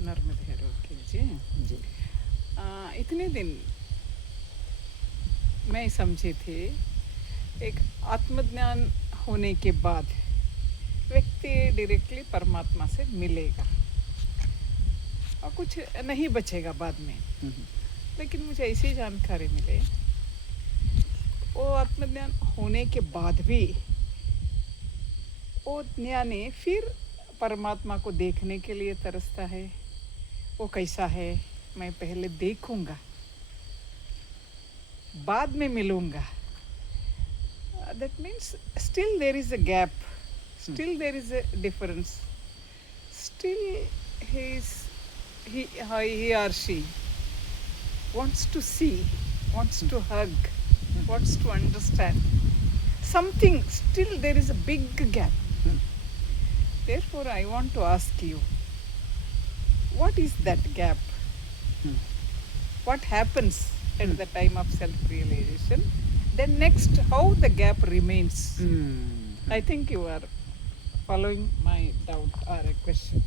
नर्मदे रोके जी। जी। इतने दिन मैं समझी थी एक आत्मज्ञान होने के बाद व्यक्ति डायरेक्टली परमात्मा से मिलेगा और कुछ नहीं बचेगा बाद में। लेकिन मुझे ऐसी जानकारी मिले वो आत्मज्ञान होने के बाद भी वो ज्ञानी फिर परमात्मा को देखने के लिए तरसता है। वो कैसा है मैं पहले देखूंगा बाद में मिलूंगा। That means still there is a gap, still there is a difference, still he or she wants to see, wants to hug, wants to understand something. Still there is a big gap. Therefore I want to ask you, what is that gap? What happens at the time of self-realization? Then next, how the gap remains? I think you are following my doubt or a question.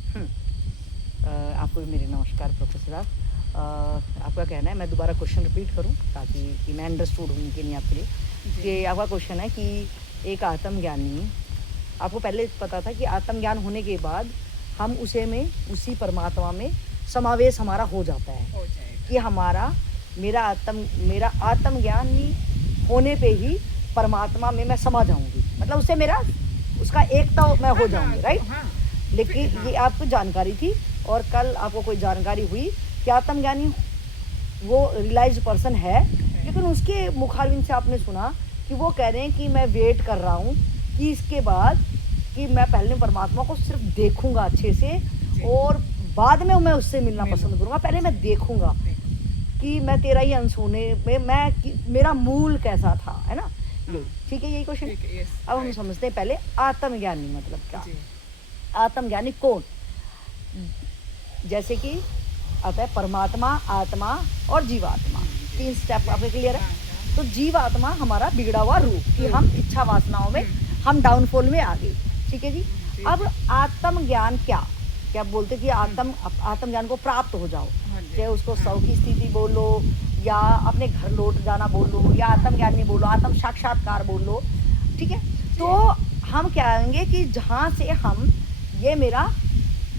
आपको भी मेरे नमस्कार professor साहब। आपका कहना है मैं दोबारा क्वेश्चन रिपीट करूं ताकि कि मैं अंडरस्टूड हूँ कि नहीं आपके लिए कि आपका क्वेश्चन है कि एक आत्मज्ञानी, आपको पहले पता था कि आत्मज्ञान होने के बाद हम उसी परमात्मा में समावेश हमारा हो जाता है कि मेरा आत्मज्ञानी होने पे ही परमात्मा में मैं समा जाऊंगी, मतलब उसका एकता मैं हो जाऊंगी, राइट। लेकिन ये आपको जानकारी थी और कल आपको कोई जानकारी हुई कि आत्मज्ञानी वो रियलाइज पर्सन है, लेकिन उसके मुखारबिन से आपने सुना कि वो कह रहे हैं कि मैं वेट कर रहा हूँ कि इसके बाद कि मैं पहले परमात्मा को सिर्फ देखूंगा अच्छे से और बाद में मैं उससे मिलना पसंद करूँगा। पहले मैं देखूंगा कि मैं तेरा ही अंश होने में मेरा मूल कैसा था, है ना। ठीक है, यही क्वेश्चन। अब हम समझते हैं पहले आत्मज्ञानी मतलब क्या। आत्मज्ञानी कौन? जैसे कि आता है परमात्मा, आत्मा और जीवात्मा, 3 स्टेप आपके क्लियर है। तो जीवात्मा हमारा बिगड़ा हुआ रूप कि हम इच्छा वासनाओं में हम डाउनफॉल में आ गए, ठीक है जी। अब आत्मज्ञान क्या बोलते कि आत्मज्ञान को प्राप्त हो जाओ, चाहे उसको सौ की स्थिति बोलो या अपने घर लौट जाना बोलो या आत्मज्ञानी बोलो, आत्म साक्षात्कार बोलो, ठीक है। तो हम क्या कहेंगे कि जहाँ से हम ये मेरा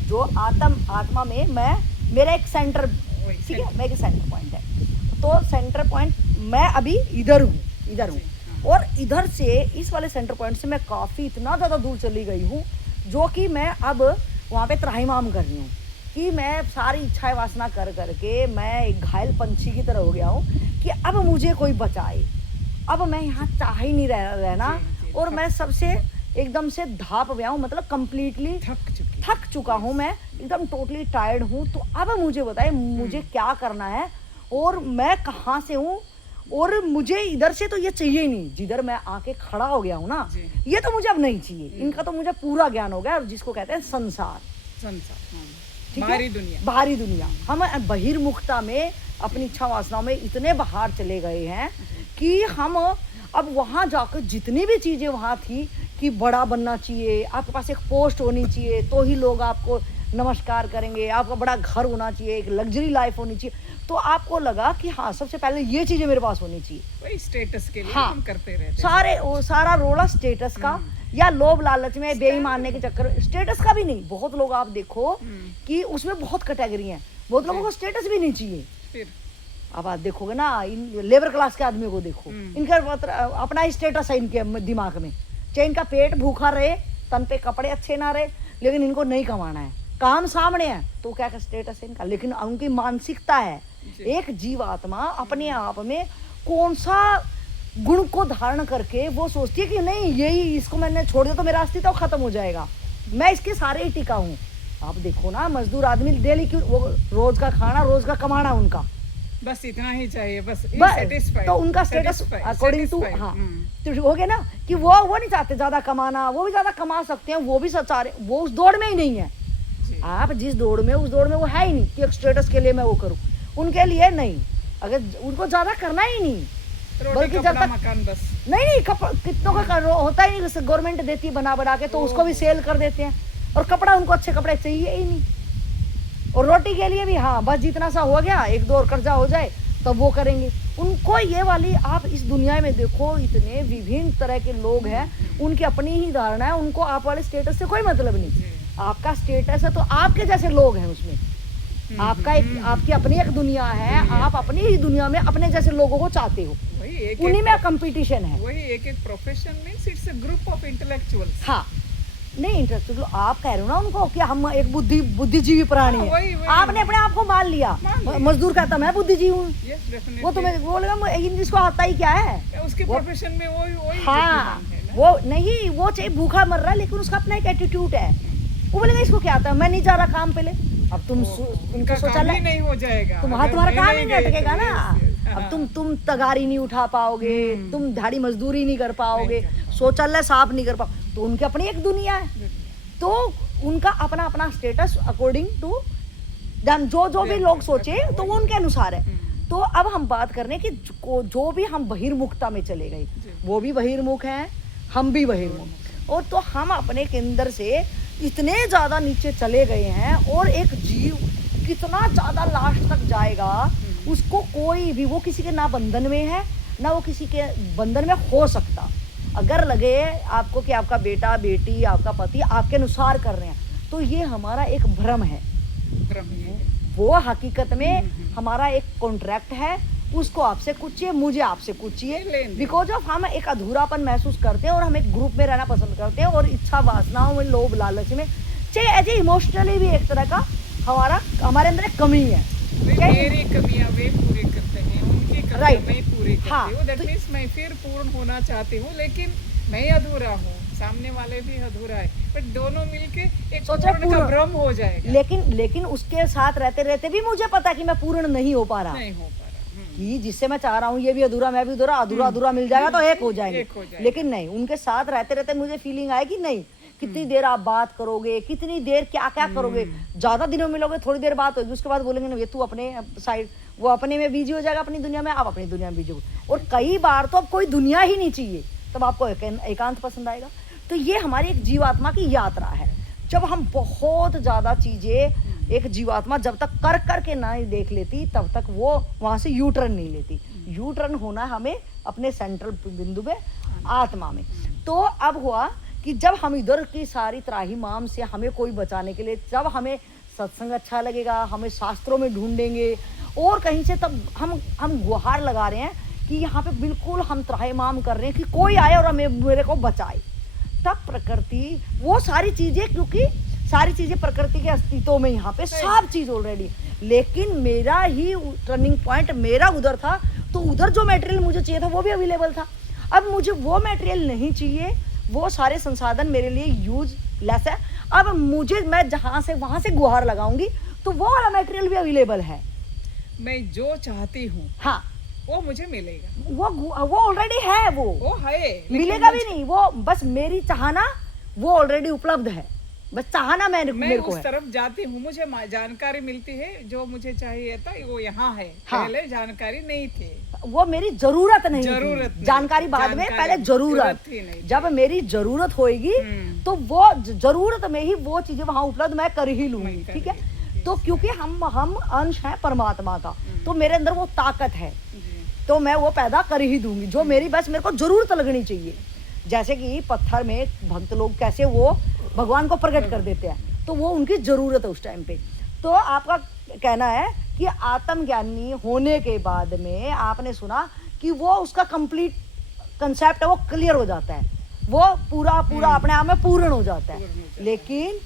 जो आत्मा में मेरा एक सेंटर, ठीक है, मैं एक सेंटर पॉइंट है। तो सेंटर पॉइंट मैं अभी इधर हूँ और इधर से इस वाले सेंटर पॉइंट से मैं काफ़ी इतना ज़्यादा दूर चली गई हूँ जो कि मैं अब वहाँ पे त्राहिमाम कर रही हूँ कि मैं सारी इच्छाएं वासना कर करके मैं एक घायल पंछी की तरह हो गया हूँ कि अब मुझे कोई बचाए। अब मैं यहाँ चाह ही नहीं रहना और मैं सबसे एकदम से धाप गया हूँ, मतलब कम्प्लीटली थक चुका हूँ, मैं एकदम टोटली टायर्ड हूँ। तो अब मुझे बताए मुझे क्या करना है और मैं कहाँ से हूँ और मुझे इधर से तो ये चाहिए ही नहीं, जिधर मैं आके खड़ा हो गया हूँ ना, ये तो मुझे अब नहीं चाहिए। इनका तो मुझे पूरा ज्ञान हो गया और जिसको कहते हैं संसार, बाहरी दुनिया। हम बहिर्मुखता में अपनी इच्छा वासनाओं में इतने बाहर चले गए हैं कि हम अब वहाँ जाकर जितनी भी चीज़ें वहाँ थी कि बड़ा बनना चाहिए, आपके पास एक पोस्ट होनी चाहिए तो ही लोग आपको नमस्कार करेंगे, आपका बड़ा घर होना चाहिए, एक लग्जरी लाइफ होनी चाहिए, तो आपको लगा कि हाँ सबसे पहले ये चीज़ें मेरे पास होनी चाहिए। वही स्टेटस के लिए हाँ, हम करते रहते सारा रोड़ा स्टेटस का या लोभ लालच में बेईमानने के चक्कर, स्टेटस का भी नहीं। बहुत लोग आप देखो कि उसमें बहुत कैटेगरी हैं, बहुत लोगों को स्टेटस भी नहीं चाहिए। अब आप देखोगे ना लेबर क्लास के आदमी को देखो, इनका अपना ही स्टेटस है इनके दिमाग में, चाहे इनका पेट भूखा रहे, तन पे कपड़े अच्छे ना रहे, लेकिन इनको नहीं कमाना है, काम सामने है तो क्या स्टेटस है इनका। लेकिन उनकी मानसिकता है एक जीवात्मा अपने आप में कौन सा गुण को धारण करके वो सोचती है कि नहीं यही इसको मैंने छोड़ दिया तो मेरा अस्तित्व खत्म हो जाएगा, मैं इसके सारे ही टिका हूँ। आप देखो ना मजदूर आदमी डेली क्यों, वो रोज का खाना रोज का कमाना उनका बस इतना ही चाहिए, बस तो उनका स्टेटस अकॉर्डिंग टू हाँ तो हो गया ना कि वो नहीं चाहते ज्यादा कमाना, वो भी ज्यादा कमा सकते हैं, वो भी चाह वो उस दौड़ में ही नहीं है। आप जिस दौड़ में उस दौड़ में वो है ही नहीं कि स्टेटस के लिए मैं वो करूँ, उनके लिए नहीं, अगर उनको ज्यादा करना ही नहीं, बल्कि जब तक बस नहीं कितनों का होता ही नहीं, गवर्नमेंट देती है बना के तो उसको भी सेल कर देते हैं और कपड़ा उनको अच्छे कपड़े चाहिए ही नहीं। और रोटी के लिए भी हाँ बस जितना सा हो गया, एक दो और कर्जा हो जाए तब वो करेंगे। उनको ये वाली, आप इस दुनिया में देखो इतने विभिन्न तरह के लोग हैं, उनकी अपनी ही धारणा है, उनको आप वाले स्टेटस से कोई मतलब नहीं। आपका स्टेटस है तो आपके जैसे लोग हैं उसमें, आपका एक आपकी अपनी एक दुनिया है, आप अपनी ही दुनिया में अपने जैसे लोगों को चाहते हो, उन्हीं में कंपटीशन है। वही एक profession means it's a group of intellectuals. हाँ नहीं इंटरेस्ट, आप कह रहे हो ना उनको कि हम एक बुद्धिजीवी प्राणी है, वही। आपने अपने आप को मान लिया। मजदूर कहता मैं बुद्धिजीवी हूँ, वो तुम्हें बोलेगा जिसको आता ही क्या है उसके प्रोफेशन में वही हाँ वो नहीं, वो चाहे भूखा मर रहा है लेकिन उसका अपना एक एटीट्यूड है। वो बोलेगा इसको क्या आता है, मैं नहीं जा रहा काम पे ले। अब तुमको शौचालय नहीं हो जाएगा, तुम्हारा काम ही नहीं अटकेगा ना। अब तुम तगारी नहीं उठा पाओगे, तुम दिहाड़ी मजदूरी नहीं कर पाओगे, शौचालय साफ नहीं कर पाओ, तो उनकी अपनी एक दुनिया है। तो उनका अपना अपना स्टेटस अकॉर्डिंग टू जो भी लोग सोचे तो वो उनके अनुसार है। तो अब हम बात कर रहे हैं कि जो भी हम बहिर्मुखता में चले गए, वो भी बहिर्मुख हैं, हम भी बहिर्मुख, और तो हम अपने केंद्र से इतने ज्यादा नीचे चले गए हैं। और एक जीव कितना ज्यादा लास्ट तक जाएगा, उसको कोई भी, वो किसी के ना बंधन में है ना वो किसी के बंधन में हो सकता। अगर लगे आपको कि आपका बेटा बेटी आपका पति आपके अनुसार कर रहे हैं, तो ये हमारा एक भ्रम है। वो हकीकत में हमारा एक कॉन्ट्रैक्ट है, उसको आपसे कुछ चाहिए, मुझे आपसे कुछ चाहिए। बिकॉज ऑफ हम एक अधूरापन महसूस करते हैं और हम एक ग्रुप में रहना पसंद करते हैं, और इच्छा वासनाओं में, लोभ लालच में, चाहे एज ए इमोशनली भी एक तरह का हमारे अंदर एक कमी है। मेरी कमियां वे पूरी करते हैं, उनकी कमियां मैं पूरी करती हूँ। दैट मींस मैं फिर पूर्ण होना चाहती हूँ, लेकिन मैं अधूरा हूँ, सामने वाले भी अधूरा है, बट दोनों मिलके एक पूर्ण का भ्रम हो जाएगा। लेकिन उसके साथ रहते रहते भी मुझे पता है कि मैं पूर्ण नहीं हो पा रहा, कि जिससे मैं चाह रहा हूँ ये भी अधूरा, मैं भी अधूरा मिल जाएगा तो एक हो जाएंगे। लेकिन नहीं, उनके साथ रहते रहते मुझे फीलिंग आएगी नहीं, कितनी देर आप बात करोगे, कितनी देर क्या क्या करोगे। ज्यादा दिनों मिलोगे, थोड़ी देर बात होगी, उसके बाद बोलेंगे ना ये तू अपने साइड, वो अपने में बिजी हो जाएगा अपनी दुनिया में, आप अपनी दुनिया में बिजी हो। और कई बार तो अब कोई दुनिया ही नहीं चाहिए, तब आपको एकांत पसंद आएगा। तो ये हमारी एक जीवात्मा की यात्रा है। जब हम बहुत ज्यादा चीजें, एक जीवात्मा जब तक कर के ना देख लेती तब तक वो वहां से यू टर्न नहीं लेती। यू टर्न होना हमें अपने सेंट्रल बिंदु पे, आत्मा में। तो अब हुआ कि जब हम इधर की सारी त्राहिमाम से हमें कोई बचाने के लिए, जब हमें सत्संग अच्छा लगेगा, हमें शास्त्रों में ढूंढेंगे और कहीं से, तब हम गुहार लगा रहे हैं कि यहाँ पे बिल्कुल हम त्राहिमाम कर रहे हैं कि कोई आए और हमें, मेरे को बचाए। तब प्रकृति वो सारी चीजें, क्योंकि सारी चीजें प्रकृति के अस्तित्व में, यहाँ पे सब चीज ऑलरेडी, लेकिन मेरा ही टर्निंग पॉइंट मेरा उधर था, तो उधर जो मटेरियल मुझे चाहिए था वो भी अवेलेबल था। अब मुझे वो मटेरियल नहीं चाहिए, वो सारे संसाधन मेरे लिए यूजलेस है। अब मुझे, मैं जहां से वहां से गुहार लगाऊंगी तो वो वाला मटेरियल भी अवेलेबल है। मैं जो चाहती हूँ हाँ वो मुझे मिलेगा, वो ऑलरेडी है, वो है, मिलेगा भी नहीं, वो बस मेरी चाहना, वो ऑलरेडी उपलब्ध है, बस चाहना मैं उस तरफ जाती हूँ, मुझे जानकारी मिलती है, जो मुझे चाहिए था वो यहाँ है। हाँ। पहले जानकारी नहीं थी, वो मेरी जरूरत नहीं थी। जानकारी बाद में, पहले जरूरत। जब मेरी जरूरत होगी तो वो जरूरत में ही वो चीजें वहां उपलब्ध मैं कर ही लूंगी। ठीक है, तो क्योंकि हम अंश हैं परमात्मा का, तो मेरे अंदर वो ताकत है, तो मैं वो पैदा कर ही दूंगी जो मेरी, बस मेरे को जरूरत लगनी चाहिए। जैसे कि पत्थर में भक्त लोग कैसे वो भगवान को प्रकट कर देते हैं, तो वो उनकी जरूरत है उस टाइम पे। तो आपका कहना है कि आत्मज्ञानी होने के बाद में आपने सुना कि वो उसका कंप्लीट कंसेप्ट है, वो क्लियर हो जाता है, वो पूरा अपने आप में पूर्ण हो जाता है। लेकिन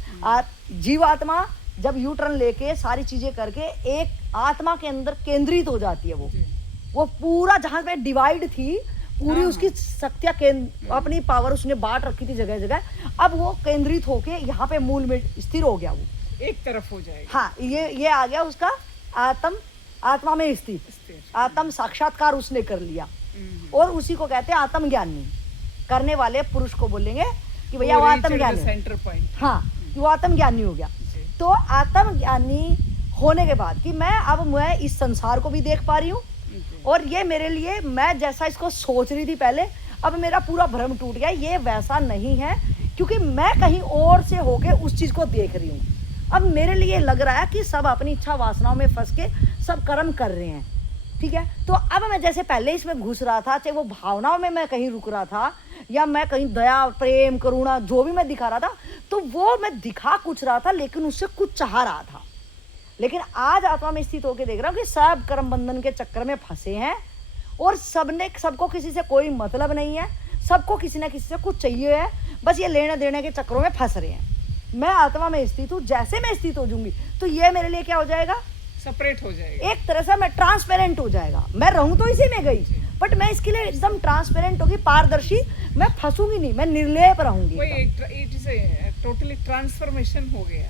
जीवात्मा जब यू टर्न लेके सारी चीजें करके एक आत्मा के अंदर केंद्रित हो जाती है, वो पूरा जहां पे डिवाइड थी, पूरी उसकी शक्तियां अपनी पावर उसने बांट रखी थी जगह जगह, अब वो केंद्रित होके यहाँ पे मूल में स्थिर हो गया, वो एक तरफ हो जाएगा। हाँ, ये आ गया उसका आत्मा में स्थित, आत्म साक्षात्कार उसने कर लिया। और उसी को कहते हैं आत्मज्ञानी। करने वाले पुरुष को बोलेंगे कि भैया वो आत्मज्ञानी, सेंटर पॉइंट, हाँ, वो आत्मज्ञानी हो गया। तो आत्मज्ञानी होने के बाद कि मैं इस संसार को भी देख पा रही हूँ, और ये मेरे लिए, मैं जैसा इसको सोच रही थी पहले, अब मेरा पूरा भ्रम टूट गया, ये वैसा नहीं है, क्योंकि मैं कहीं और से होके उस चीज को देख रही हूँ। अब मेरे लिए लग रहा है कि सब अपनी इच्छा वासनाओं में फंस के सब कर्म कर रहे हैं, ठीक है। तो अब मैं जैसे पहले इसमें घुस रहा था, चाहे वो भावनाओं में मैं कहीं रुक रहा था या मैं कहीं दया प्रेम करुणा जो भी मैं दिखा रहा था, तो वो मैं दिखा कुछ रहा था लेकिन उससे कुछ चाह रहा था। लेकिन आज आत्मा में स्थित होकर देख रहा हूँ कि सब कर्म बंधन के चक्कर में फंसे हैं और सबको किसी से कोई मतलब नहीं है, सबको किसी ना किसी से कुछ चाहिए है, बस ये लेने देने के चक्करों में फंस रहे हैं। मैं आत्मा में स्थित हूँ, जैसे मैं स्थित हो जाऊंगी तो ये मेरे लिए क्या हो जाएगा, सेपरेट हो जाएगा, एक तरह से मैं ट्रांसपेरेंट हो जाएगा। मैं रहूं तो इसी में गई, बट मैं इसके लिए एकदम ट्रांसपेरेंट होगी, पारदर्शी, मैं फंसूंगी नहीं, मैं निर्लेप रहूंगी। इट इज टोटली ट्रांसफॉर्मेशन हो गया,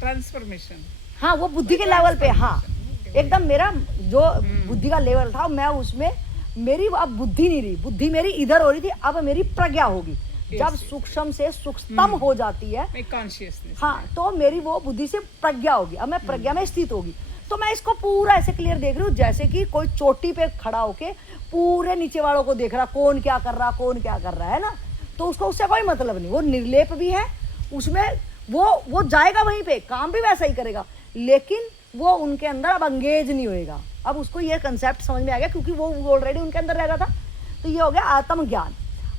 ट्रांसफॉर्मेशन। हाँ, वो बुद्धि के लेवल पे, हाँ एकदम मेरा जो बुद्धि का लेवल था मैं उसमें, मेरी अब बुद्धि नहीं रही, बुद्धि मेरी इधर हो रही थी, अब मेरी प्रज्ञा होगी। जब सूक्ष्म से सूक्ष्मतम हो जाती है कॉन्शियसनेस, हाँ, तो मेरी वो बुद्धि से प्रज्ञा होगी, अब मैं प्रज्ञा में स्थित होगी। तो मैं इसको पूरा ऐसे क्लियर देख रही हूँ जैसे कि कोई चोटी पे खड़ा होके पूरे नीचे वालों को देख रहा, कौन क्या कर रहा, कौन क्या कर रहा है ना। तो उसको उससे कोई मतलब नहीं, वो निर्लेप भी है, उसमें वो जाएगा वहीं पे, काम भी वैसा ही करेगा, लेकिन वो उनके अंदर अब अंगेज नहीं होएगा। अब उसको ये कंसेप्ट समझ में आ गया क्योंकि वो ऑलरेडी उनके अंदर रह रहा था। तो ये हो गया आत्मज्ञान।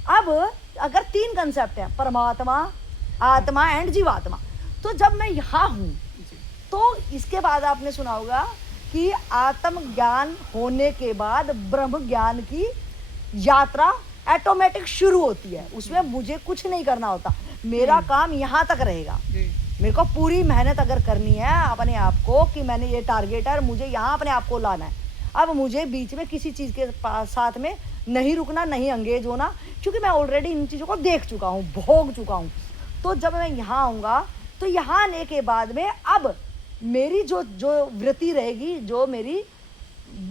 अब अगर 3 कंसेप्ट हैं, परमात्मा, आत्मा एंड जीवात्मा, तो जब मैं यहाँ हूँ तो इसके बाद आपने सुना होगा कि आत्मज्ञान होने के बाद ब्रह्म ज्ञान की यात्रा ऑटोमेटिक शुरू होती है। उसमें मुझे कुछ नहीं करना होता, मेरा काम यहाँ तक रहेगा। मेरे को पूरी मेहनत अगर करनी है अपने आप को कि मैंने ये टारगेट है और मुझे यहाँ अपने आप को लाना है, अब मुझे बीच में किसी चीज़ के साथ में नहीं रुकना, नहीं एंगेज होना, क्योंकि मैं ऑलरेडी इन चीज़ों को देख चुका हूँ, भोग चुका हूँ। तो जब मैं यहाँ आऊँगा तो यहाँ आने के बाद में अब मेरी जो वृत्ति रहेगी, जो मेरी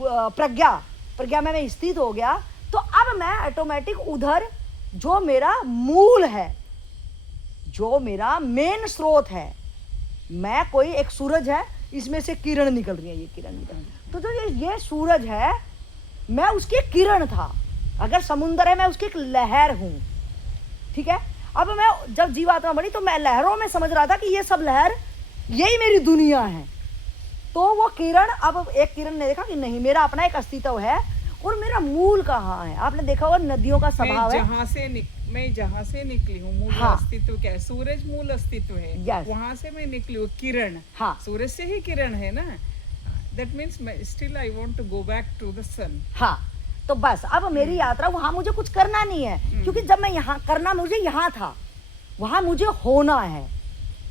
प्रज्ञा में मैं स्थित हो गया, तो अब मैं ऑटोमेटिक उधर जो मेरा मूल है, जो मेरा मेन स्रोत है, मैं कोई एक सूरज है, इसमें से किरण निकल रही है, ये किरण निकल रही है, तो जो ये सूरज है, मैं उसकी किरण था। अगर समुंदर है, मैं उसकी एक लहर हूँ, ठीक है। अब मैं जब जीवात्मा बनी तो मैं लहरों में समझ रहा था कि ये सब लहर, यही मेरी दुनिया है। तो वो किरण, अब एक किरण ने देखा कि नहीं, मेरा अपना एक अस्तित्व है और मेरा मूल कहाँ है। आपने देखा होगा नदियों का स्वभाव है, मैं जहाँ से निकली हूँ, मूल हाँ, अस्तित्व क्या है, सूरज मूल अस्तित्व है, yes, वहां से मैं निकली हूँ, किरण, हाँ, सूरज से ही किरण है ना। That means still I want to go back to the sun. हाँ, तो बस अब मेरी यात्रा, वहां मुझे कुछ करना नहीं है, क्योंकि जब मैं यहाँ करना, मुझे यहाँ था, वहां मुझे होना है,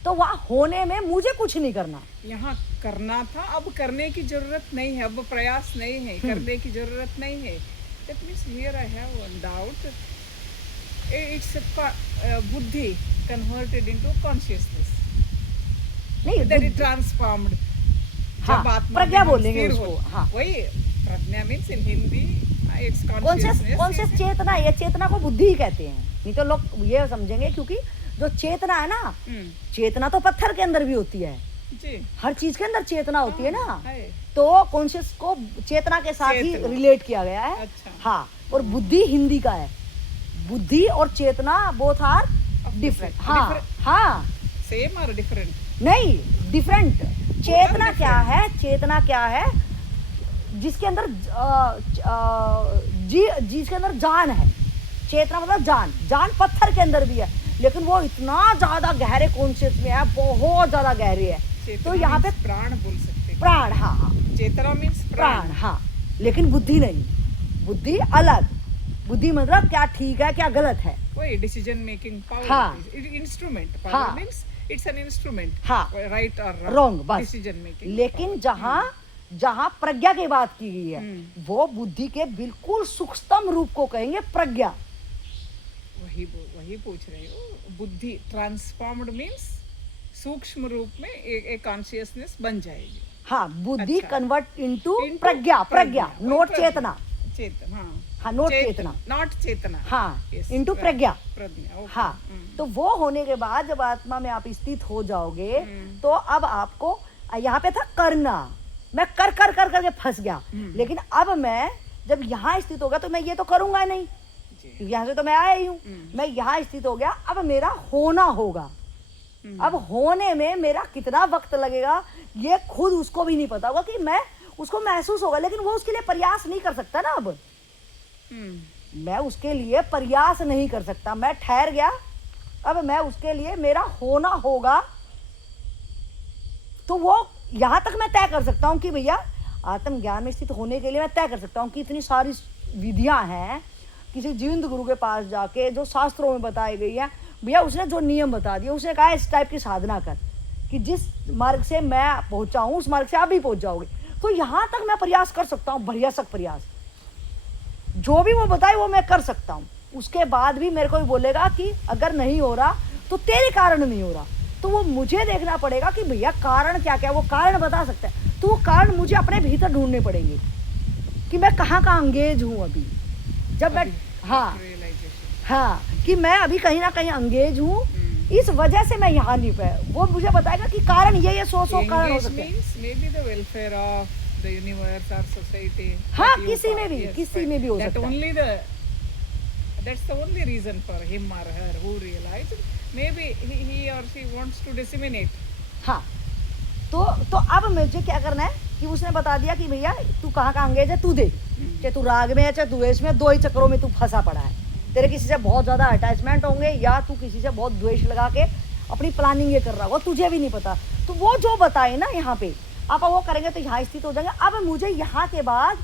तो वहां होने में मुझे कुछ नहीं करना। यहाँ करना था, अब करने की जरूरत नहीं है, अब प्रयास नहीं है, करने की जरूरत नहीं है। That means here I have one doubt, it's buddhi converted into consciousness, नहीं, दैट इज ट्रांसफॉर्म्ड। हाँ, प्रज्ञा बोलेंगे उसको, हाँ, वही pragya means in Hindi it's consciousness. Consciousness चेतना, ये चेतना को बुद्धि ही कहते हैं, नहीं तो लोग ये समझेंगे, क्योंकि जो चेतना है ना, चेतना तो पत्थर के अंदर भी होती है जी, हर चीज के अंदर चेतना होती है ना, है। तो कॉन्शियस को चेतना के साथ ही रिलेट किया गया है। अच्छा। हाँ, और बुद्धि हिंदी का है, बुद्धि और चेतना बोथ आर डिफरेंट। हाँ, हाँ, सेम और डिफरेंट? नहीं, डिफरेंट। चेतना क्या है, चेतना क्या है, जिसके अंदर जिसके अंदर जान है। चेतना मतलब जान पत्थर के अंदर भी है, लेकिन वो इतना ज्यादा गहरे कॉन्शियस में है, बहुत ज्यादा गहरे है। तो यहाँ पे प्राण बोल सकते हैं, प्राण, हाँ हाँ, चेतना मीन्स प्राण, हाँ, लेकिन बुद्धि नहीं, बुद्धि अलग। बुद्धि मतलब क्या ठीक है क्या गलत है, वही डिसीजन मेकिंग पावर, हाँ, इंस्ट्रूमेंट, हाँ, power means it's an instrument, हाँ, राइट और रॉन्ग, बस डिसीजन मेकिंग। लेकिन जहाँ प्रज्ञा की बात की गई है, वो बुद्धि के बिल्कुल सूक्ष्मतम रूप को कहेंगे प्रज्ञा। वही पूछ रहे हो, बुद्धि ट्रांसफॉर्म्ड मीन्स सूक्ष्म रूप में एक कॉन्शियसनेस बन जाएगी। हाँ, बुद्धि अच्छा, कन्वर्ट इनटू प्रज्ञा, नोट चेतना, हाँ, नोट चेतना, नॉट चेतना, हाँ, इनटू प्रज्ञा। हाँ, तो वो होने के बाद जब आत्मा में आप स्थित हो जाओगे, तो अब आपको यहाँ पे था करना, मैं कर करके फंस गया, लेकिन अब मैं जब यहाँ स्थित हो गया तो मैं ये तो करूंगा नहीं, यहाँ से तो मैं आया ही हूँ, मैं यहाँ स्थित हो गया, अब मेरा होना होगा। अब होने में मेरा कितना वक्त लगेगा ये खुद उसको भी नहीं पता होगा, कि मैं उसको महसूस होगा, लेकिन वो उसके लिए प्रयास नहीं कर सकता ना। अब मैं उसके लिए प्रयास नहीं कर सकता, मैं ठहर गया। अब मैं उसके लिए मेरा होना होगा, तो वो यहाँ तक मैं तय कर सकता हूँ कि भैया आत्मज्ञान में स्थित होने के लिए मैं तय कर सकता हूँ कि इतनी सारी विधियां हैं, किसी जीवंत गुरु के पास जाके जो शास्त्रों में बताई गई है, भैया उसने जो नियम बता दिया, उसने कहा इस टाइप की साधना कर कि जिस मार्ग से मैं पहुंचा हूँ उस मार्ग से आप भी पहुंच जाओगे। तो यहाँ तक मैं प्रयास कर सकता हूँ, भरसक प्रयास, जो भी वो बताए वो मैं कर सकता हूँ। उसके बाद भी मेरे को भी बोलेगा कि अगर नहीं हो रहा तो तेरे कारण नहीं हो रहा, तो वो मुझे देखना पड़ेगा कि भैया कारण क्या क्या, वो कारण बता सकता है, तो वो कारण मुझे अपने भीतर ढूंढने पड़ेंगे कि मैं कहाँ कहाँ अंगेज हूँ अभी। जब मैं हाँ कि मैं अभी कहीं ना कहीं अंगेज हूँ, इस वजह से मैं यहाँ नहीं पाया, वो मुझे बताएगा कि कारण ये सो कारण हो सकते हैं। The universe or society. हाँ किसी में भी, किसी में भी हो सकता है। That's the only reason for him or her who realized maybe he or she wants to disseminate. हाँ तो अब मुझे क्या करना है कि उसने बता दिया कि भैया तू कहाँ कहाँ अंगेज है, तू देख, चाहे तू राग में है चाहे द्वेष में, दो ही चक्रों में तू फंसा पड़ा है। तेरे किसी से बहुत ज़्यादा अटैचमेंट होंगे या तू किसी से बहुत द्वेष लगा के अपनी प्लानिंग ये कर रहा होगा, तुझे भी नहीं पता। तो वो जो बताए ना यहाँ पे आप वो करेंगे तो यहाँ स्थित हो जाएंगे। अब मुझे यहाँ के बाद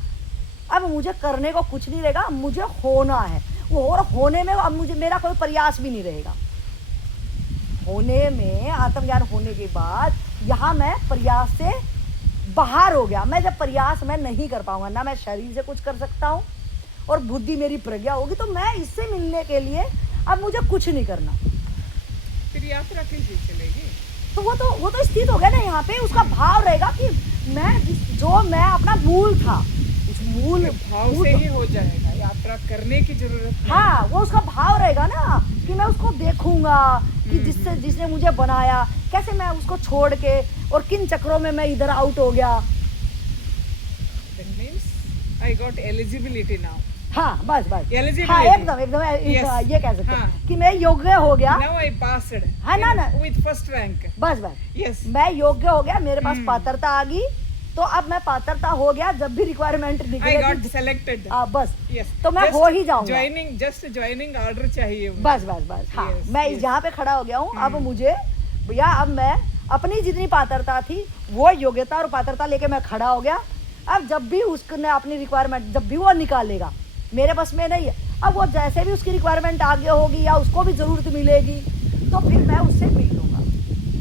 अब मुझे करने को कुछ नहीं रहेगा, मुझे होना है वो, और होने में अब मुझे मेरा कोई प्रयास भी नहीं रहेगा। होने में आत्मज्ञान होने के बाद यहाँ मैं प्रयास से बाहर हो गया। मैं जब प्रयास मैं नहीं कर पाऊंगा ना, मैं शरीर से कुछ कर सकता हूँ और बुद्धि मेरी प्रज्ञा होगी, तो मैं इससे मिलने के लिए अब मुझे कुछ नहीं करना। फिर यात्रा कैसे चलेगी? तो वो तो स्थित हो गया ना यहाँ पे, उसका भाव रहेगा कि मैं अपना मूल था, उस मूल भाव से ही हो जाएगा, यात्रा करने की जरूरत नहीं। हाँ वो उसका भाव रहेगा ना कि मैं उसको देखूंगा कि जिसने मुझे बनाया, कैसे मैं उसको छोड़ के और किन चक्रों में मैं इधर आउट हो गया। That means I got eligibility now. हाँ बस हाँ एकदम ये कह सकते हैं कि मैं योग्य हो गया। Now I passed. हाँ ना with first rank. बस Yes. मैं योग्य हो गया, मेरे पास पात्रता आ गई, तो अब मैं पात्रता हो गया, जब भी रिक्वायरमेंट I got selected. बस Yes. तो मैं हो ही जाऊंगा। Just joining order चाहिए। बस हाँ yes, मैं यहाँ पे खड़ा हो गया हूँ। अब मुझे भैया अब मैं अपनी जितनी पात्रता थी वो योग्यता और पात्रता लेके मैं खड़ा हो गया। अब जब भी उसने अपनी रिक्वायरमेंट जब भी वो निकालेगा, मेरे बस में नहीं है, अब वो जैसे भी उसकी रिक्वायरमेंट आगे होगी या उसको भी जरूरत मिलेगी तो फिर मैं उससे मिल लूंगा।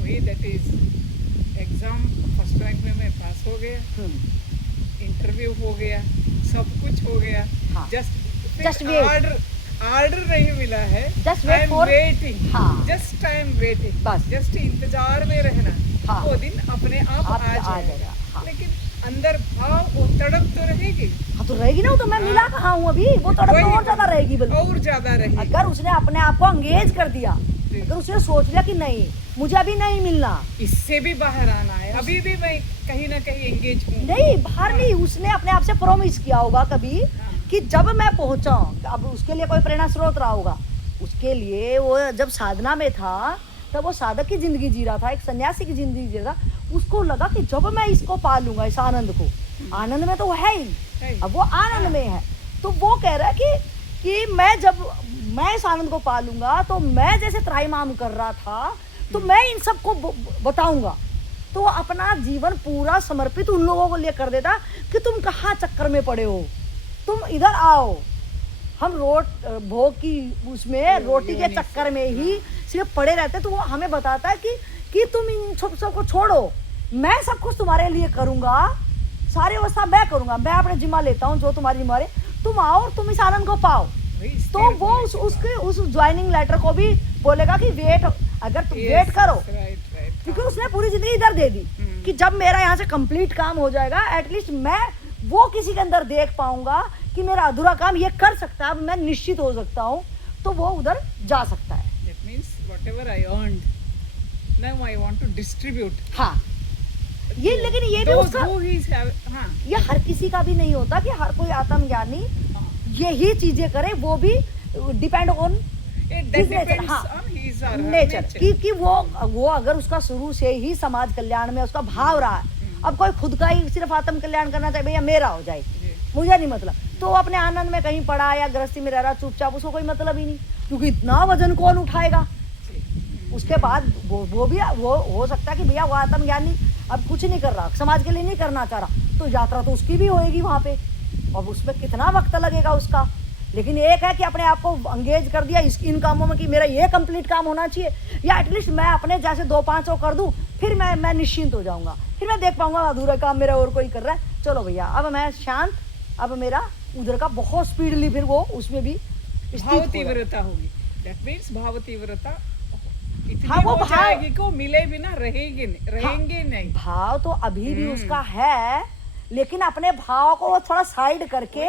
वही that is exam first rank में मैं पास हो गया, इंटरव्यू हो गया, सब कुछ हो गया। हाँ। जस्ट ऑर्डर नहीं मिला है, जस्ट वेट फॉर वेटिंग। हाँ जस्ट आई एम वेटिंग, बस जस्ट इंतजार में रहना। हाँ। वो दिन अपने आप आ जाएगा। हाँ। लेकिन अंदर भाव वो तड़प तो रहेगी। हाँ तो रहेगी ना, तो मैं मिला कहाँ हूँ अभी, वो तड़प तो और ज्यादा रहेगी। बल्कि और ज्यादा रहेगी अगर उसने अपने आप को एंगेज कर दिया, अगर उसने सोच लिया कि नहीं मुझे अभी नहीं मिलना, इससे भी बाहर आना है, अभी भी मैं कहीं ना कहीं एंगेज हूँ। नहीं बाहर नहीं, उसने अपने आप से प्रॉमिस किया होगा कभी कि जब मैं पहुंचा, अब उसके लिए कोई प्रेरणा स्रोत रहा होगा, उसके लिए वो जब साधना में था तब वो साधक की जिंदगी जी रहा था, एक सन्यासी की जिंदगी जी रहा था। उसको लगा कि जब मैं इसको पा लूंगा, इस आनंद को, आनंद में तो वो है ही, अब वो आनंद में है, तो वो कह रहा है कि मैं इस आनंद को पा लूंगा तो मैं जैसे त्राहिमाम कर रहा था तो मैं इन सबको बताऊंगा। तो वो अपना जीवन पूरा समर्पित उन लोगों को लिए कर देता कि तुम कहाँ चक्कर में पड़े हो, तुम इधर आओ, हम भोग की उसमें रोटी के चक्कर में ही सिर्फ पड़े रहते। तो वो हमें बताता है कि तुम इन सबको छोड़ो, मैं सब कुछ तुम्हारे लिए करूंगा, सारी व्यवस्था मैं करूंगा, मैं अपने जिम्मा लेता हूँ, जो तुम्हारी जिम्मा है, तुम आओ और तुम इस आनंद को पाओ। तो वो उस ज्वाइनिंग लेटर को भी बोलेगा कि वेट, अगर तुम वेट करो, क्योंकि उसने पूरी जिंदगी इधर दे दी कि जब मेरा यहाँ से कंप्लीट काम हो जाएगा, एटलीस्ट मैं वो किसी के अंदर देख पाऊंगा कि मेरा अधूरा काम ये कर सकता है, मैं निश्चित हो सकता हूँ, तो वो उधर जा सकता है। That means whatever I earned, now I want to distribute. हाँ ये लेकिन ये भी उसका हाँ। ये हर किसी का भी नहीं होता कि हर कोई आत्मज्ञानी यही चीजें करे, वो भी depend on That depends on his are her nature nature. कि वो अगर उसका शुरू से ही समाज कल्याण में उसका भाव रहा है, अब कोई खुद का ही सिर्फ आत्म कल्याण करना चाहे भैया मेरा हो जाए, जी। मुझे नहीं मतलब, तो वो अपने आनंद में कहीं पड़ा या गृहस्थी में रह रहा चुपचाप, उसको कोई मतलब ही नहीं, क्योंकि इतना वजन कौन उठाएगा। उसके बाद वो भी वो हो सकता है कि भैया वो आत्मज्ञानी अब कुछ नहीं कर रहा, समाज के लिए नहीं करना चाह रहा, तो यात्रा तो उसकी भी होएगी वहाँ पे, और उसमें कितना वक्त लगेगा उसका। लेकिन एक है कि अपने आप को एंगेज कर दिया इन कामों में कि मेरा ये कंप्लीट काम होना चाहिए, या एटलीस्ट मैं अपने जैसे 2-5 और कर दूं, फिर मैं निश्चिंत हो जाऊंगा, फिर मैं देख पाऊंगा अधूरा काम मेरा और कोई कर रहा है, चलो भैया अब मैं शांत, अब मेरा उधर का बहुत स्पीडली फिर वो उसमें भी भाव तीव्रता होगी। दैट मीन्स भाव तीव्रता इतनी हाँ, वो हो भाव- जाएगी कि वो मिले बिना रहेंगे नहीं। भाव तो अभी भी उसका है, लेकिन अपने भाव को वो थोड़ा साइड करके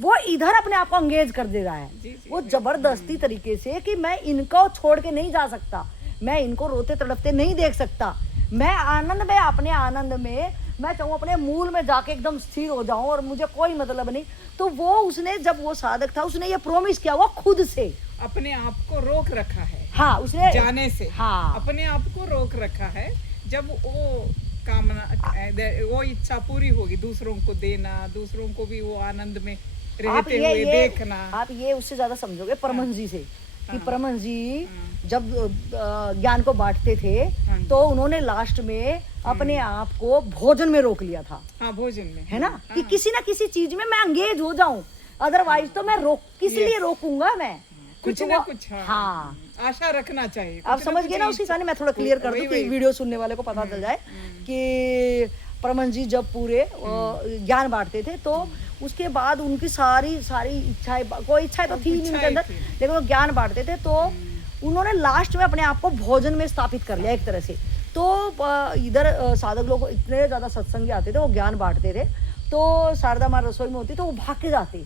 वो इधर अपने आप को एंगेज कर दे रहा है। जी, जी, वो जबरदस्ती तरीके से कि मैं इनको छोड़ के नहीं जा सकता, मैं इनको रोते तड़पते नहीं देख सकता, मैं आनंद में अपने आनंद में मैं चाहूँ अपने मूल में जाके एकदम स्थिर हो जाऊं और मुझे कोई मतलब नहीं। तो वो उसने जब वो साधक था उसने ये प्रॉमिस किया वो खुद से, अपने आप को रोक रखा है, हाँ उसने जाने से, हाँ अपने आप को रोक रखा है। जब वो कामना वो इच्छा पूरी होगी, दूसरों को देना, दूसरों को भी वो आनंद में आप रहते ये हुए देखना। आप ये उससे ज्यादा समझोगे परमहंस जी से कि हाँ। परमहंस जी हाँ। जब ज्ञान को बांटते थे हाँ। तो उन्होंने लास्ट में अपने आप को भोजन में रोक लिया था, हाँ, भोजन में, है ना, हाँ। कि किसी ना किसी चीज में मैं एंगेज हो जाऊं, अदरवाइज तो मैं रोक किस Yes. लिए रोकूंगा मैं, कुछ क्योंकि ना वो- कुछ, हाँ आशा रखना चाहिए। आप कुछ ना समझ कुछ गए ना उसकी कहानी। मैं थोड़ा क्लियर कर दूं वही, कि वही। वीडियो सुनने वाले को पता चल जाए कि परमहंस जी जब पूरे ज्ञान बांटते थे तो उसके बाद उनकी सारी इच्छाएं, कोई इच्छाएं तो थी नहीं उनके अंदर, थी। लेकिन वो ज्ञान बांटते थे तो उन्होंने लास्ट में अपने आप को भोजन में स्थापित कर लिया एक तरह से। तो इधर साधक लोग इतने ज्यादा सत्संगी आते थे, वो ज्ञान बांटते थे, तो शारदा माँ रसोई में होती तो वो भाग के जाते,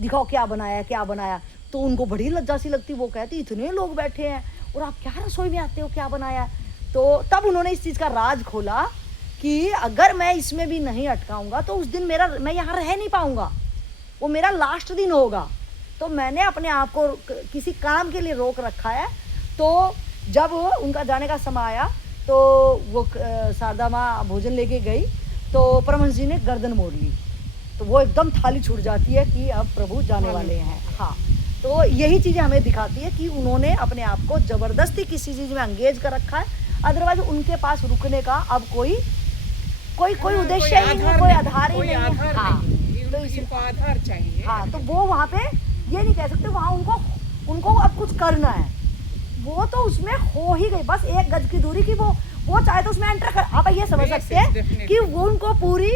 दिखाओ क्या बनाया क्या बनाया, तो उनको बड़ी लज्जा सी लगती, वो कहती इतने लोग बैठे हैं और आप क्या रसोई में आते हो, क्या बनाया। तो तब उन्होंने इस चीज का राज खोला कि अगर मैं इसमें भी नहीं अटकाऊंगा तो उस दिन मैं यहाँ रह नहीं पाऊंगा, वो मेरा लास्ट दिन होगा। तो मैंने अपने आप को किसी काम के लिए रोक रखा है। तो जब उनका जाने का समय आया तो वो शारदा माँ भोजन लेके गई तो परमहंस जी ने गर्दन मोड़ ली, तो वो एकदम थाली छूट जाती है कि अब प्रभु जाने वाले हैं। हाँ, तो यही चीजें हमें दिखाती है कि उन्होंने अपने आप को जबरदस्ती किसी चीज में एंगेज कर रखा है, अदरवाइज उनके पास रुकने का अब कोई उद्देश्य ही नहीं है, कोई आधार ही नहीं है। हाँ, तो इनको आधार चाहिए। हाँ, तो वो वहाँ पे ये नहीं कह सकते वहाँ उनको अब कुछ करना है, वो तो उसमें हो ही गई, बस एक गज की दूरी की वो चाहे तो उसमें एंटर कर। आप ये समझ सकते हैं कि वो उनको पूरी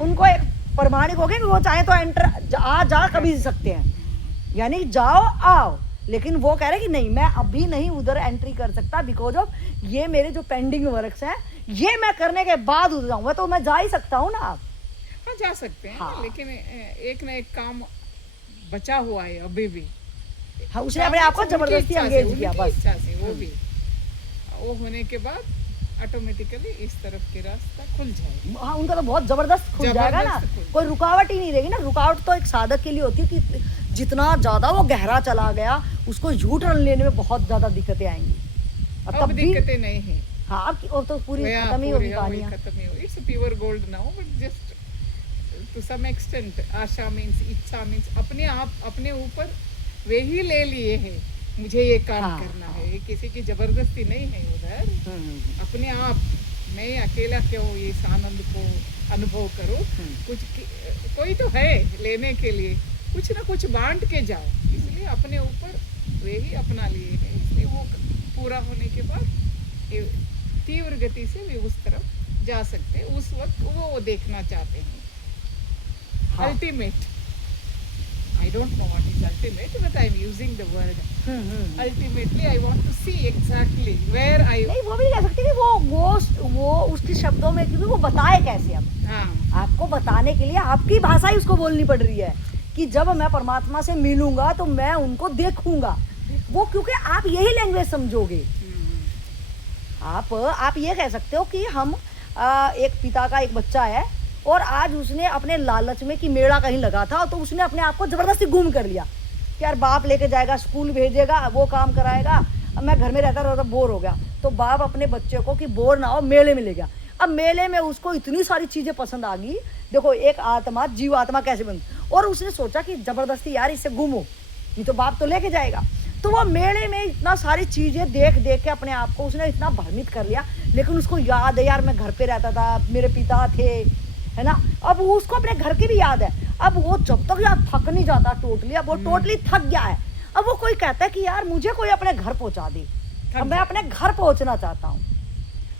उनको एक प्रमाणिक हो गया कि वो चाहे तो एंटर जा कभी सकते हैं, यानी जाओ आओ, लेकिन वो कह रहे कि नहीं मैं अभी नहीं उधर एंट्री कर सकता, बिकॉज ऑफ ये मेरे जो पेंडिंग वर्क्स हैं ये मैं करने के बाद उधर जाऊंगा, तो मैं जा ही सकता हूँ ना। आप हाँ, जा सकते हैं। हाँ। लेकिन एक ना एक काम बचा हुआ है अभी भी। हाँ, उसने अपने आप को जबरदस्ती एंगेज किया, बस इच्छा से वो भी, वो होने के बाद ऑटोमेटिकली इस तरफ की रास्ता खुल जाएगा। हाँ, उनका तो बहुत जबरदस्त खुल जाएगा ना, कोई रुकावट ही नहीं रहेगी ना। रुकावट तो एक साधक के लिए होती है कि जितना ज्यादा वो गहरा चला गया उसको यू टर्न लेने में बहुत ज्यादा दिक्कतें आएंगी। अब दिक्कतें नहीं है। हाँ, अब तो पूरी खत्म ही होगी कहानियाँ। खत्म ही होगी। It's pure gold now, but just to some extent आशा मीन्स इच्छा मीन्स अपने आप अपने ऊपर वे ही ले लिए हैं, मुझे ये काम हाँ, करना है, किसी की जबरदस्ती नहीं है उधर। अपने आप मैं अकेला क्यों इस आनंद को अनुभव करूं, कोई तो है लेने के लिए, कुछ ना कुछ बांट के जाओ, इसलिए अपने ऊपर वे ही अपना लिए हैं। इसलिए वो पूरा होने के बाद तीव्र गति से वे उस तरफ जा सकते हैं। उस वक्त वो देखना चाहते हैं ultimate. I don't know what is ultimate, but I'm using the word. Ultimately, I want to see exactly where I. नहीं, वो भी नहीं कह सकती कि वो उसके शब्दों में, क्योंकि वो बताए कैसे। अब हाँ, आपको बताने के लिए आपकी भाषा ही उसको बोलनी पड़ रही है कि जब मैं परमात्मा से मिलूंगा तो मैं उनको देखूंगा, वो क्योंकि आप यही लैंग्वेज समझोगे। आप ये कह सकते हो कि हम एक पिता का एक बच्चा है और आज उसने अपने लालच में कि मेला कहीं लगा था तो उसने अपने आप को जबरदस्ती गुम कर लिया कि यार बाप लेके जाएगा, स्कूल भेजेगा, वो काम कराएगा, अब मैं घर में रहता रहता बोर हो गया, तो बाप अपने बच्चे को कि बोर ना हो मेले में ले गया। अब मेले में उसको इतनी सारी चीज़ें पसंद आ गई। देखो एक आत्मा जीवात्मा कैसे बन, और उसने सोचा कि ज़बरदस्ती यार इससे घूमो, नहीं तो बाप तो लेके जाएगा। तो वो मेले में इतना सारी चीज़ें देख देख के अपने आप को उसने इतना भ्रमित कर लिया। लेकिन उसको याद है यार मैं घर पे रहता था, मेरे पिता थे, है ना। अब उसको अपने घर की भी याद है। अब वो जब तक यार थक नहीं जाता टोटली, अब वो टोटली थक गया है। अब वो कोई कहता है कि यार मुझे कोई अपने घर पहुंचा दे, अब मैं अपने घर पहुंचना चाहता हूँ।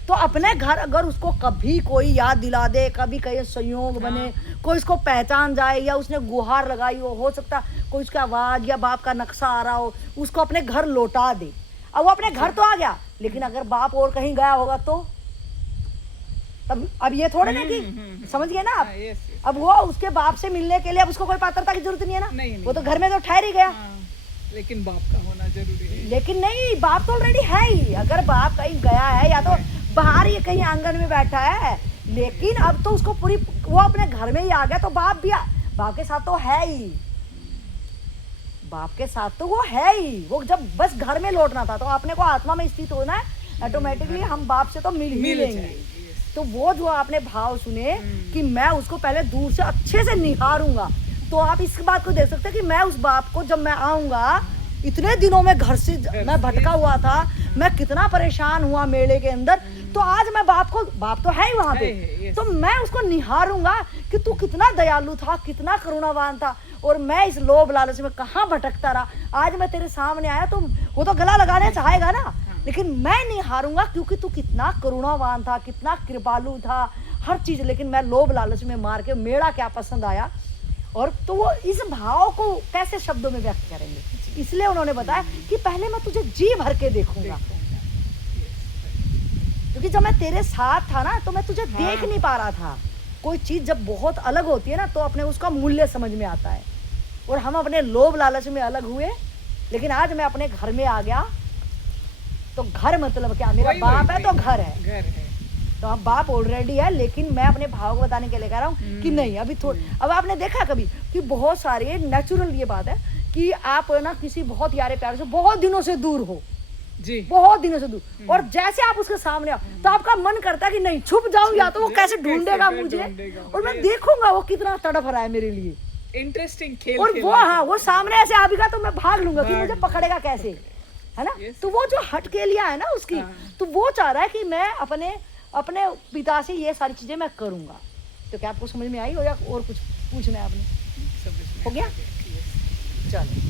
तो अपने घर अगर उसको कभी कोई याद दिला दे, कभी कहीं संयोग बने, कोई उसको पहचान जाए, या उसने गुहार लगाई हो सकता कोई उसकी आवाज़ या बाप का नक्शा आ रहा हो, उसको अपने घर लौटा दे। अब वो अपने घर तो आ गया, लेकिन अगर बाप और कहीं गया होगा तो तब अब ये थोड़े ना कि समझ गए ना आप। अब वो उसके बाप से मिलने के लिए अब उसको कोई पात्रता की जरूरत नहीं है ना। नहीं, वो तो घर में तो ठहर ही गया। लेकिन बाप का होना जरूरी है। लेकिन नहीं, बाप तो ऑलरेडी है ही। अगर बाप कहीं गया है या तो बाहर ही कहीं आंगन में बैठा है, लेकिन अब तो उसको पूरी वो अपने घर में ही आ गया, तो बाप भी बाप के साथ तो है ही, बाप के साथ तो वो है ही। वो जब बस घर में लौटना था, तो आपने को आत्मा में स्थित होना है, ऑटोमेटिकली हम बाप से तो मिल ही लेंगे। तो वो जो आपने भाव सुने कि मैं उसको पहले दूर से अच्छे से निहारूंगा, तो आप इस बात को देख सकते हैं कि मैं उस बाप को जब मैं आऊंगा, इतने दिनों में घर से मैं भटका हुआ था, मैं कितना परेशान हुआ मेले के अंदर, तो आज मैं बाप तो है ही वहां पे, तो मैं उसको निहारूंगा कि तू कितना दयालु था, कितना करुणावान था, और मैं इस लोभ लालच में कहाँ भटकता रहा। आज मैं तेरे सामने आया तो वो तो गला लगाने चाहेगा ना, लेकिन मैं निहारूंगा क्योंकि तू कितना करुणावान था, कितना कृपालु था, हर चीज। लेकिन मैं लोभ लालच में मार के मेरा क्या पसंद आया। और तो वो इस भाव को कैसे शब्दों में व्यक्त करेंगे, इसलिए उन्होंने बताया कि पहले मैं तुझे जी भर के देखूंगा, क्योंकि जब मैं तेरे साथ था ना तो मैं तुझे देख नहीं पा रहा था। कोई चीज जब बहुत अलग होती है ना, तो अपने उसका मूल्य समझ में आता है। और हम अपने लोभ लालच में अलग हुए, लेकिन आज मैं अपने घर में आ गया। तो घर मतलब क्या, मेरा बाप है तो घर है, तो हम बाप ऑलरेडी है, लेकिन मैं अपने भाव को बताने के लिए कह रहा हूँ कि नहीं अभी अब आपने देखा कभी कि बहुत सारे नेचुरल ये बात है कि आप ना किसी बहुत यारे प्यारे से बहुत दिनों से दूर हो जी, बहुत दिनों से दूर, और जैसे आप उसके सामने आओ तो आपका मन करता है कि नहीं छुप जाऊं, या तो वो कैसे ढूंढेगा मुझे, और मैं देखूंगा वो कितना तड़प रहा है मेरे लिए। इंटरेस्टिंग खेल, और वो हाँ वो सामने ऐसे आएगा तो मैं भाग लूंगा कि मुझे पकड़ेगा कैसे, है ना। तो वो जो हट के लिया है ना उसकी, तो वो चाह रहा है कि मैं अपने पिता से ये सारी चीजें मैं करूंगा। तो क्या आपको समझ में आई हो या और कुछ पूछना है आपने? हो गया, चलो।